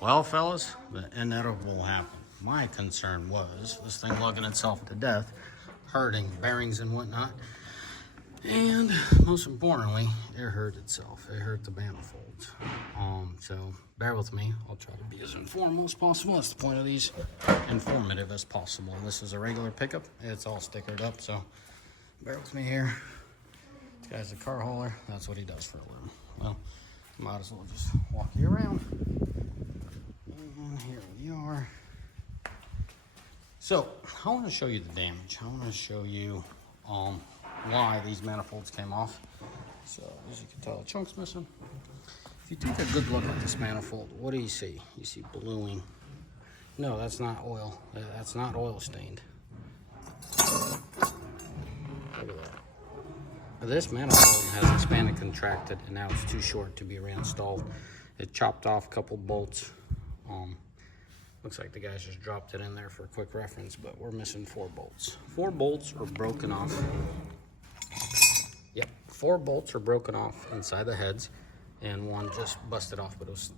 Well, fellas, the inevitable happened. My concern was this thing lugging itself to death, hurting bearings and whatnot. And most importantly, it hurt itself. It hurt the manifolds. So bear with me. I'll try to be as informal as possible. That's the point of these, informative as possible. This is a regular pickup. It's all stickered up, so bear with me here. This guy's a car hauler. That's what he does for a living. Well, might as well just walk you around. And here we are. So I want to show you the damage. I want to show you why these manifolds came off. So as you can tell, a chunk's missing. If you take a good look at this manifold, what do you see? You see bluing. No, that's not oil. That's not oil stained. Look at that. This manifold has expanded, contracted, and now it's too short to be reinstalled. It chopped off a couple bolts. Looks like the guys just dropped it in there for a quick reference, but we're missing 4 bolts. 4 bolts are broken off. Yep, 4 bolts are broken off inside the heads, and one just busted off, but it was,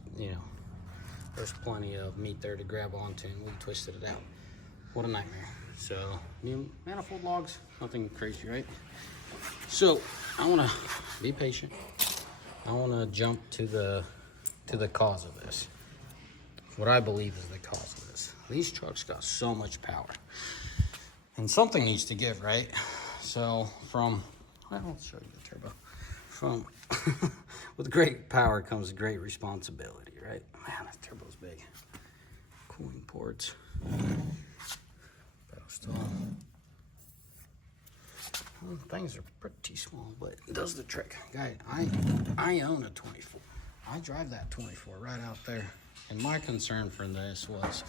there's plenty of meat there to grab onto, and we twisted it out. What a nightmare. So, manifold logs, nothing crazy, right? So, I want to be patient. I want to jump to the cause of this. What I believe is the cause of this. These trucks got so much power, and something needs to give, right? So well, I'll show you the turbo. With great power comes great responsibility, right? Man, that turbo's big. Cooling ports. Powerstroke. Well, things are pretty small, but it does the trick. Guy, I own a 24. I drive that 24 right out there. And my concern for this was,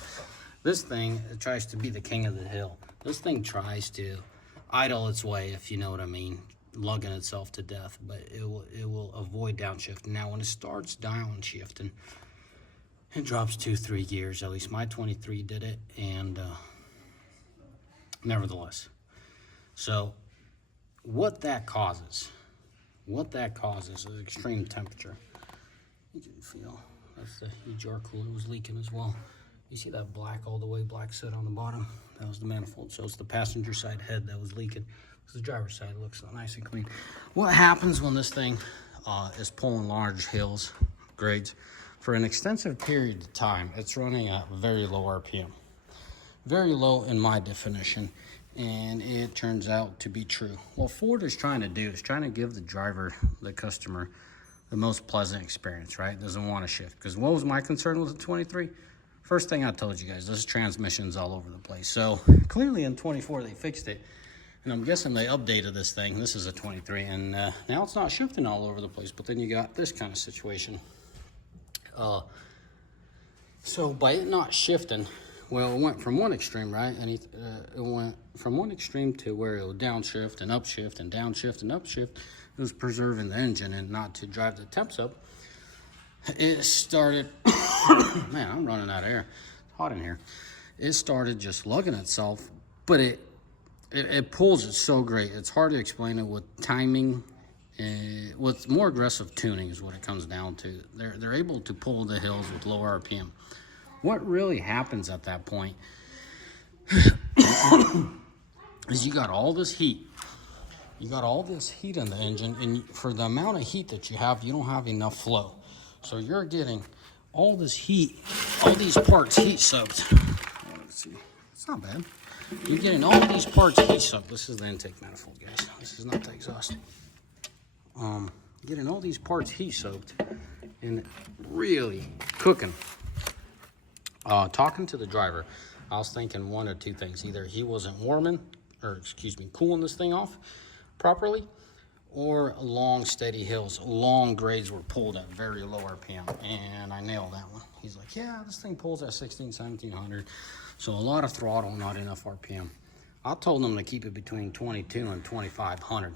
this thing tries to be the king of the hill. This thing tries to idle its way, if you know what I mean, lugging itself to death, but it will avoid downshifting. Now, when it starts downshifting, it drops 2-3 gears. At least my 23 did it, and nevertheless. So, what that causes is extreme temperature. You can feel. That's the heat jar cooler was leaking as well. You see that black, all the way black set on the bottom? That was the manifold. So it's the passenger side head that was leaking. The driver's side looks nice and clean. What happens when this thing is pulling large hills, grades, for an extensive period of time? It's running at very low RPM. Very low in my definition. And it turns out to be true. What Ford is trying to do is trying to give the driver, the customer, the most pleasant experience, right? Doesn't want to shift. Because what was my concern with the 23? First thing I told you guys, this transmission's all over the place. So clearly in 24 they fixed it. And I'm guessing they updated this thing. This is a 23, and now it's not shifting all over the place. But then you got this kind of situation. So by it not shifting, well, it went from one extreme, right? And it went from one extreme to where it would downshift and upshift and downshift and upshift. It was preserving the engine and not to drive the temps up. It started, man, I'm running out of air. It's hot in here. It started just lugging itself, but it pulls it so great. It's hard to explain it with timing. With more aggressive tuning is what it comes down to. They're able to pull the hills with low RPM. What really happens at that point is you got all this heat. You got all this heat in the engine, and for the amount of heat that you have, you don't have enough flow. So you're getting all this heat, all these parts heat soaked. Let's see, it's not bad. You're getting all these parts heat soaked. This is the intake manifold, guys. This is not the exhaust. Getting all these parts heat soaked and really cooking. Talking to the driver, I was thinking one or two things. Either he wasn't cooling this thing off properly, or long steady hills, long grades were pulled at very low RPM, and I nailed that one. He's like, yeah, this thing pulls at 1700, so a lot of throttle, not enough RPM. I told him to keep it between 22 and 2500.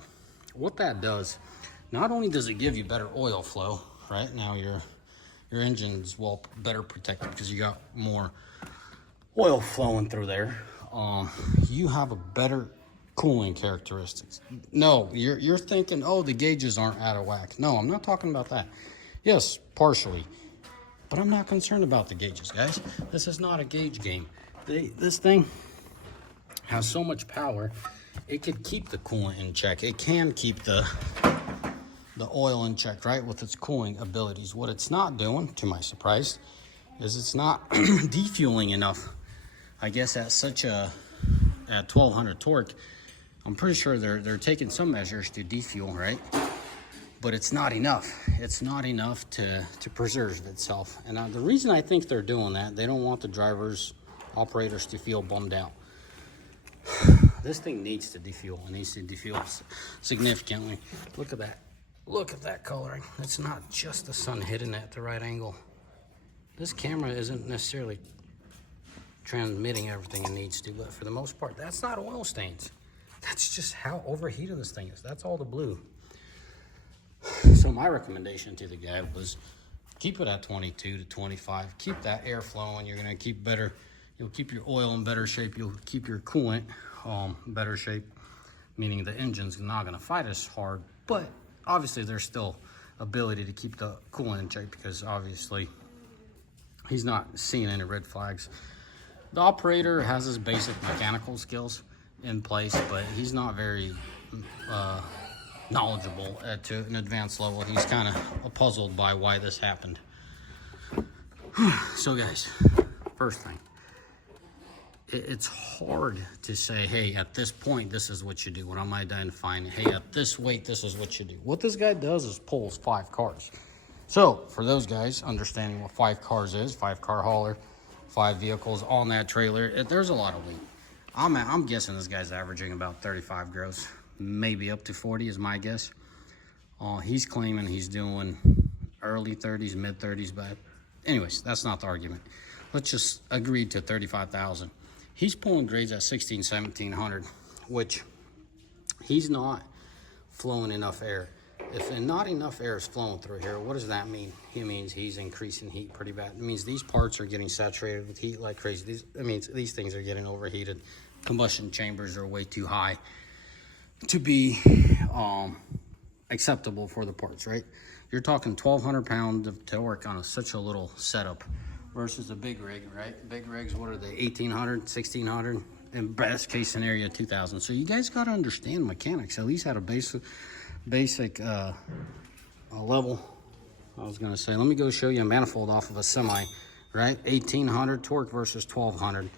What that does, not only does it give you better oil flow, right? Now your engine's better protected because you got more oil flowing through there. You have a better cooling characteristics. No, you're thinking, oh, the gauges aren't out of whack. No, I'm not talking about that. Yes, partially. But I'm not concerned about the gauges, guys. This is not a gauge game. This thing has so much power, it could keep the coolant in check. It can keep the oil in check, right, with its cooling abilities. What it's not doing, to my surprise, is it's not defueling enough. I guess at 1200 torque, I'm pretty sure they're taking some measures to defuel, right? But it's not enough. It's not enough to preserve itself. And the reason I think they're doing that, they don't want the operators to feel bummed out. This thing needs to defuel. It needs to defuel significantly. Look at that. Look at that coloring. It's not just the sun hitting at the right angle. This camera isn't necessarily transmitting everything it needs to, but for the most part, that's not oil stains. That's just how overheated this thing is. That's all the blue. So my recommendation to the guy was keep it at 22 to 25. Keep that air flowing. You're gonna keep better. You'll keep your oil in better shape. You'll keep your coolant better shape, meaning the engine's not gonna fight as hard. But obviously, there's still ability to keep the coolant in check because obviously he's not seeing any red flags. The operator has his basic mechanical skills in place, but he's not very knowledgeable to an advanced level. He's kind of puzzled by why this happened. So guys, first thing, it's hard to say, hey, at this point, this is what you do. When I'm identifying, hey, at this weight, this is what you do. What this guy does is pulls 5 cars. So for those guys understanding what 5 cars is, 5-car hauler, 5 vehicles on that trailer, there's a lot of weight. I'm guessing this guy's averaging about 35 gross, maybe up to 40 is my guess. He's claiming he's doing early 30s, mid 30s, but anyways, that's not the argument. Let's just agree to 35,000. He's pulling grades at 1700, which he's not flowing enough air. If not enough air is flowing through here, what does that mean? It means he's increasing heat pretty bad. It means these parts are getting saturated with heat like crazy. It means these things are getting overheated. Combustion chambers are way too high to be acceptable for the parts, right? You're talking 1,200 pounds of torque on such a little setup versus a big rig, right? Big rigs, what are they, 1,800, 1,600? In best case scenario, 2,000. So you guys got to understand mechanics, at least at a basic level. I was gonna say, let me go show you a manifold off of a semi, right? 1,800 torque versus 1,200.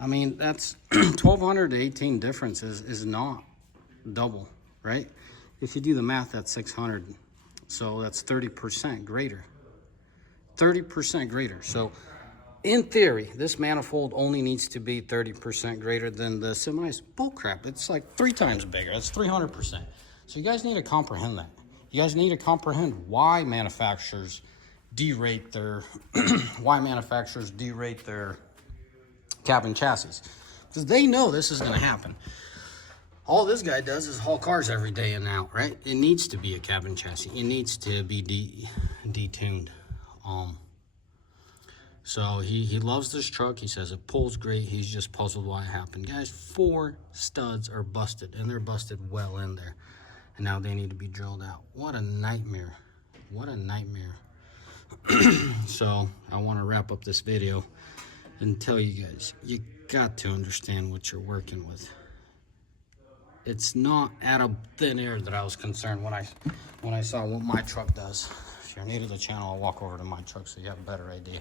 I mean, that's 1,200 to 18 difference is not double, right? If you do the math, that's 600. So that's 30% greater. 30% greater. So in theory, this manifold only needs to be 30% greater than the semi's. Bullcrap. It's like 3 times bigger. That's 300%. So you guys need to comprehend that. You guys need to comprehend why manufacturers derate their cabin chassis, because they know this is going to happen. All this guy does is haul cars every day in and out, right? It needs to be a cabin chassis. It needs to be detuned. So he loves this truck. He says it pulls great. He's just puzzled why it happened. Guys, 4 studs are busted, and they're busted well in there. And now they need to be drilled out. What a nightmare. What a nightmare. So I want to wrap up this video and tell you guys, you got to understand what you're working with. It's not out of thin air that I was concerned when I saw what my truck does. If you're new to the channel, I'll walk over to my truck so you have a better idea.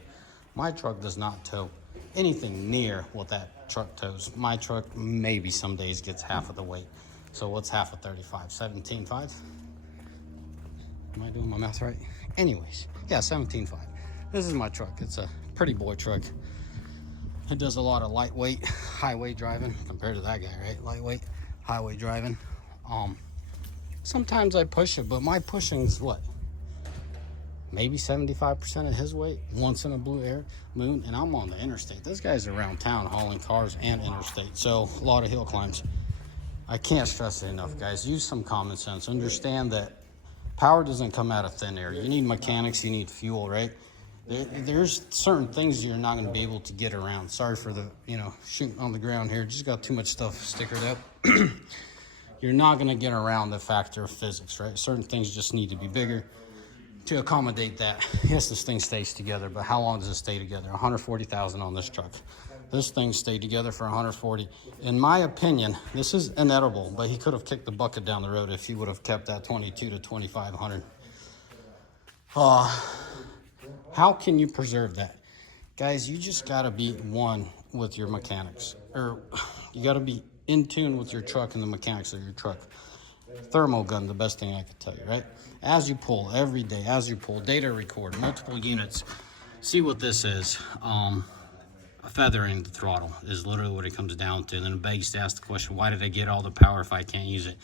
My truck does not tow anything near what that truck tows. My truck maybe some days gets half of the weight. So what's half of 35? 17.5? Am I doing my math right? Anyways, yeah, 17.5. This is my truck. It's a pretty boy truck. It does a lot of lightweight highway driving compared to that guy, right? Lightweight highway driving. Sometimes I push it, but my pushing is what? Maybe 75% of his weight once in a blue moon, and I'm on the interstate. This guy's around town hauling cars and interstate, so a lot of hill climbs. I can't stress it enough, guys. Use some common sense. Understand that power doesn't come out of thin air. You need mechanics, you need fuel, right? There's certain things you're not going to be able to get around. Sorry for the, shooting on the ground here. Just got too much stuff stickered up. You're not going to get around the factor of physics, right? Certain things just need to be bigger. to accommodate that. Yes, this thing stays together, but how long does it stay together? 140,000 on this truck. This thing stayed together for 140. In my opinion, this is inedible, but he could have kicked the bucket down the road if he would have kept that 22 to 2,500. How can you preserve that? Guys, you just gotta be one with your mechanics, or you gotta be in tune with your truck and the mechanics of your truck. Thermal gun, the best thing I could tell you, right? As you pull every day, as you pull, data record, multiple units. See what this is. Feathering the throttle is literally what it comes down to. And then it begs to ask the question, why did I get all the power if I can't use it?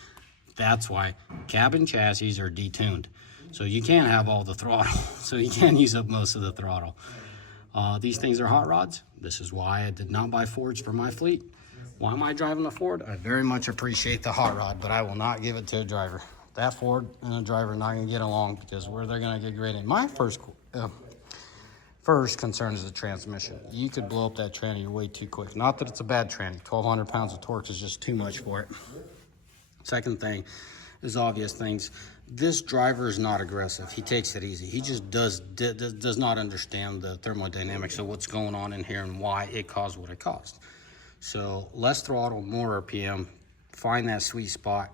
That's why cabin chassis are detuned. So you can't have all the throttle. So you can't use up most of the throttle. These things are hot rods. This is why I did not buy Fords for my fleet. Why am I driving a Ford? I very much appreciate the hot rod, but I will not give it to a driver. That Ford and a driver are not going to get along, because where they're going to get graded. My first concern is the transmission. You could blow up that tranny way too quick. Not that it's a bad tranny. 1,200 pounds of torque is just too much for it. Second thing is obvious things. This driver is not aggressive. He takes it easy. He just does not understand the thermodynamics of what's going on in here and why it caused what it caused. So less throttle, more RPM. Find that sweet spot.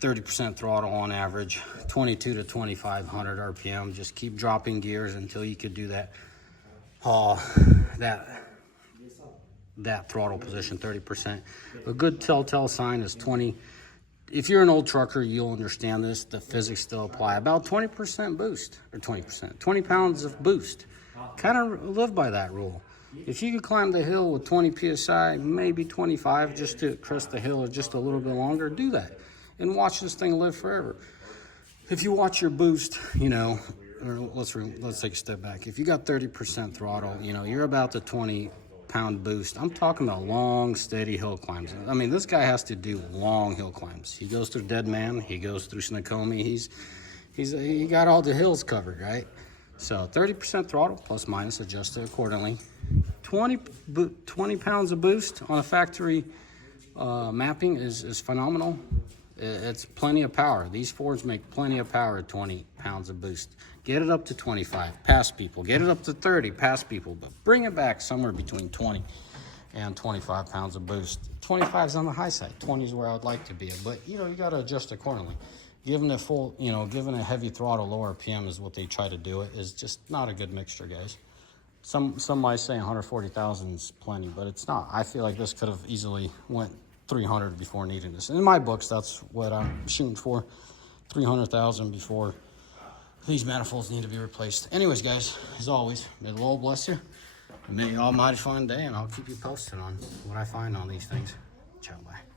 30% throttle on average, 22 to 2,500 RPM. Just keep dropping gears until you could do that. That throttle position, 30%. A good telltale sign is 20. If you're an old trucker, you'll understand this. The physics still apply. About 20% boost, or 20%, 20 pounds of boost. Kind of live by that rule. If you could climb the hill with 20 PSI, maybe 25, just to crest the hill or just a little bit longer, do that. And watch this thing live forever. If you watch your boost, you know, or let's take a step back. If you got 30% throttle, you know, you're about the 20-pound boost. I'm talking about long, steady hill climbs. I mean, this guy has to do long hill climbs. He goes through Dead Man. He goes through Snoqualmie. He got all the hills covered, right? So 30% throttle, plus minus, adjusted accordingly. 20 pounds of boost on a factory mapping is phenomenal. It's plenty of power. These Fords make plenty of power at 20 pounds of boost. Get it up to 25, pass people. Get it up to 30, pass people. But bring it back somewhere between 20 and 25 pounds of boost. 25 is on the high side. 20 is where I would like to be. But, you know, you got to adjust accordingly. Giving it full, you know, giving a heavy throttle, low RPM is what they try to do. It is just not a good mixture, guys. Some might say 140,000 is plenty, but it's not. I feel like this could have easily went 300 before needing this. In my books, that's what I'm shooting for. 300,000 before these manifolds need to be replaced. Anyways, guys, as always, may the Lord bless you. And may you all mighty fine day, and I'll keep you posted on what I find on these things. Ciao, bye.